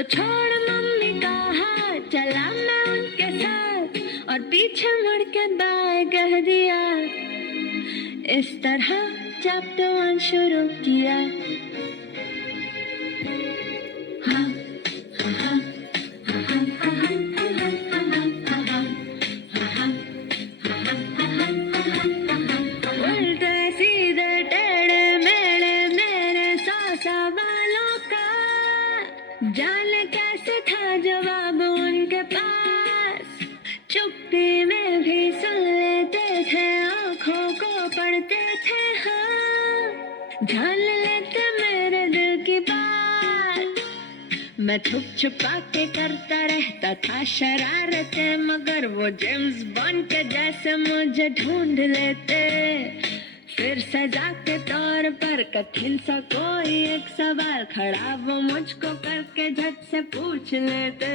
तो छोड़ मम्मी का हाथ, चला मैं उनके साथ और पीछे मुड़ के बाय कह दिया। इस तरह चैप्टर 1 शुरू किया। हाँ, हाँ, हाँ, हाँ, हाँ, हाँ, उल्टे सीधे टेढ़े मेढ़े मेरे 100 सवालों का जाने कैसे था जवाब उनके पास। चुप्पी में भी सुन लेते थे, आंखों को पढ़ते थे, हाँ जान लेते मेरे दिल की बात। मैं छुप छुपा के करता रहता था शरारतें, मगर वो जेम्स बॉन्ड के जैसे मुझे ढूंढ लेते। फिर सजा के तौर पर कठिन सा कोई एक सवाल खड़ा वो मुझको करके झट से पूछ लेते।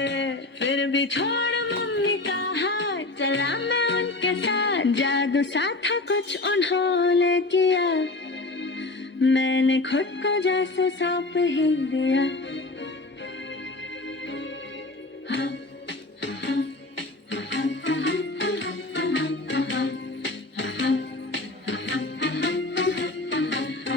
फिर भी छोड़ मम्मी का हाथ, चला मैं उनके साथ। जादू सा था कुछ उन्होंने किया, मैंने खुद को जैसे सौंप ही दिया। हाँ, हाँ,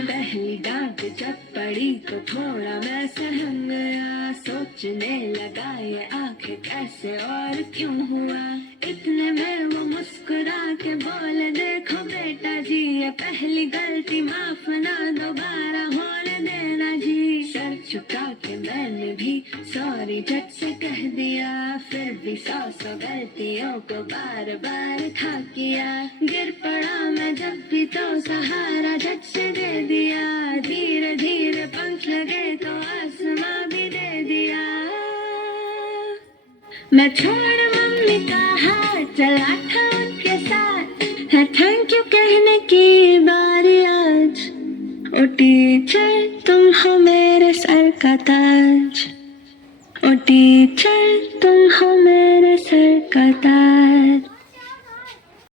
पहली डांट जब पड़ी तो थोड़ा मैं सहम गया। सोचने लगा ये आखिर कैसे और क्यों हुआ। इतने में वो मुस्कुरा के बोले, देखो बेटा जी ये पहली गलती, माफ ना दोबारा होने देना जी। सर झुका के मैंने भी सॉरी झट से कह दिया। फिर भी 100 गलतियों को बार बार था किया। गिर पड़ा मैं जब भी तो सहारा झट से दे दिया। धीरे धीरे पंख लगे तो आसमां भी दे दिया। मैं छोड़ मम्मी का हाथ, चला था उनके साथ। है थैंक यू कहने की बारी आज। ओ टीचर तुम हो मेरे सर का ताज। ओ टीचर तुम हो मेरे सर का ताज।